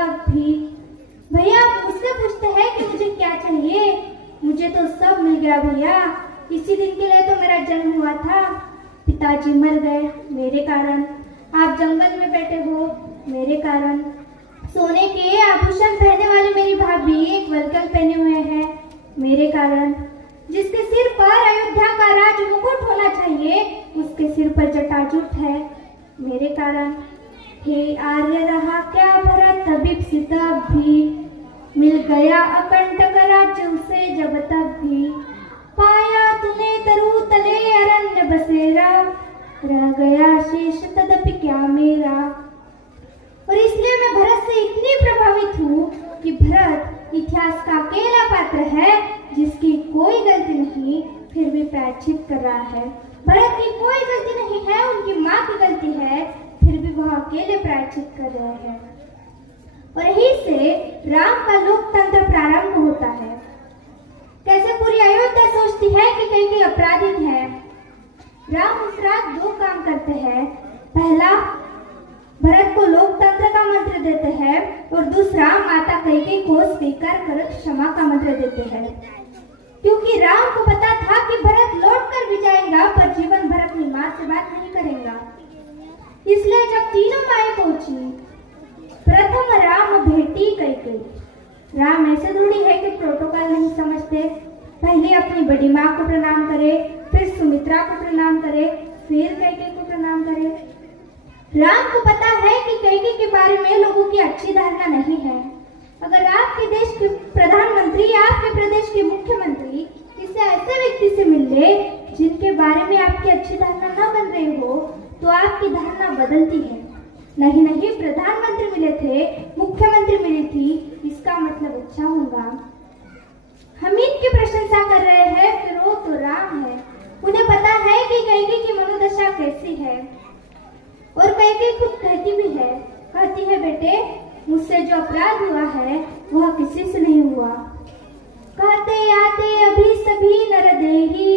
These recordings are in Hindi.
तब भी। भैया मुझसे पूछते हैं कि मुझे क्या चाहिए, मुझे तो सब मिल गया भैया। इसी दिन के लिए तो मेरा जन्म हुआ था। पिताजी मर गए मेरे कारण, आप जंगल में बैठे हो मेरे कारण, सोने के आभूषण पहनने वाली मेरी भाभी एक वलकल पहने हुए हैं मेरे कारण, जिसके सिर पर अयोध्या का राज मुकुट होना चाहिए उसके सिर पर जटाजूट है मेरे कारण। हे आर्य रहा क्या भरत तबीब से तब भी, मिल गया अकंटक राज्य उसे जब तब भी, पाया तूने तरु तले अरण्य बसेरा, रह गया शेष तदपि क्या मेरा। और इसलिए मैं भरत से इतनी प्रभावित हूँ कि भरत इतिहास का अकेला पात्र है जिसकी कोई गलती नहीं फिर भी प्रायश्चित कर रहा है। भरत की कोई गलती नहीं है, उनकी माँ की गलती है, फिर भी वह अकेले प्रायश्चित कर रहे हैं। और यहीं से राम का लोकतंत्र प्रारंभ होता है। कैसे पूरी अयोध्या सोचती है कि कहीं अपराधी है। राम उस रात दो काम करते हैं, पहला भरत को लोकतंत्र का मंत्र देते हैं और दूसरा माता कैकेयी को स्वीकार कर क्षमा का मंत्र देते हैं, क्योंकि राम को पता था कि भरत लौट कर भी जाएगा पर जीवन भर अपनी माँ से बात नहीं करेगा। इसलिए जब तीनों माएं पहुंची, प्रथम राम भेटी कैकेयी। राम ऐसे रूढ़ी है कि प्रोटोकॉल नहीं समझते, पहले अपनी बड़ी माँ को प्रणाम करे, फिर सुमित्रा को प्रणाम करे, फिर कैकेयी को प्रणाम करे। राम को पता है कि कैकेयी के बारे में लोगों की अच्छी धारणा नहीं है। अगर आपके देश के प्रधानमंत्री या आपके प्रदेश के मुख्यमंत्री किसी ऐसे व्यक्ति से मिल ले जिनके बारे में आपकी अच्छी धारणा न बन रही हो तो आपकी धारणा बदलती है। नहीं नहीं, प्रधानमंत्री मिले थे, मुख्यमंत्री मिली थी, इसका मतलब अच्छा होगा। हम इनकी प्रशंसा कर रहे हैं, फिर वो तो राम है। उन्हें पता है कि कैकेयी की मनोदशा कैसी है और कैकेयी खुद कहती भी है, कहती है बेटे मुझसे जो अपराध हुआ है वह किसी से नहीं हुआ। कहते आते अभी सभी नर देही,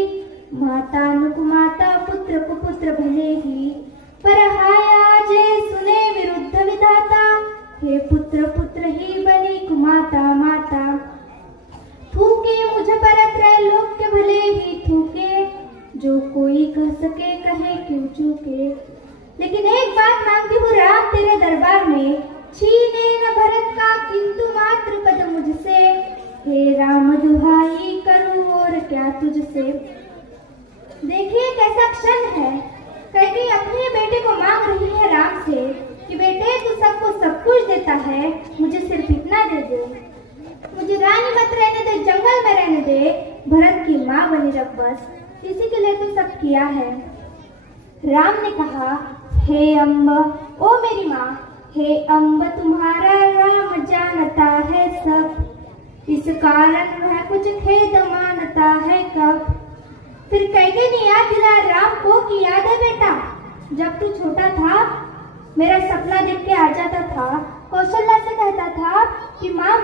माता नुकुमाता पुत्र कुपुत्र भले ही, पर हाया जय सुने विरुद्ध विधाता, हे पुत्र पुत्र ही बनी कुमाता माता। थूके मुझ पर त्रैलोक के भले ही थूके, जो कोई कह सके कहे क्यों चूके। लेकिन एक बात मांगती हूँ राम तेरे दरबार में, छीने न भरत का किंतु मात्र पद मुझसे, हे राम दुहाई करूं और क्या तुझसे। देखिए कैसा क्षण है, कैकेयी अपने बेटे को मांग रही है राम से कि बेटे तू सबको सब कुछ देता है, मुझे सिर्फ इतना दे दे, मुझे रानी मत रहने दे, जंगल में रहने दे, भरत की माँ बनी रख बस, इसी के लिए तू सब किया है। राम ने कहा, हे अम्ब ओ मेरी माँ, हे अम्ब तुम्हारा राम जानता है सब, इस कारण वह कुछ खेद मानता है कब। फिर कैकेयी ने याद दिलाया राम को कि याद है बेटा जब तू छोटा था मेरा सपना देख के आ जाता था, कौशल्या से कहता था कि माँ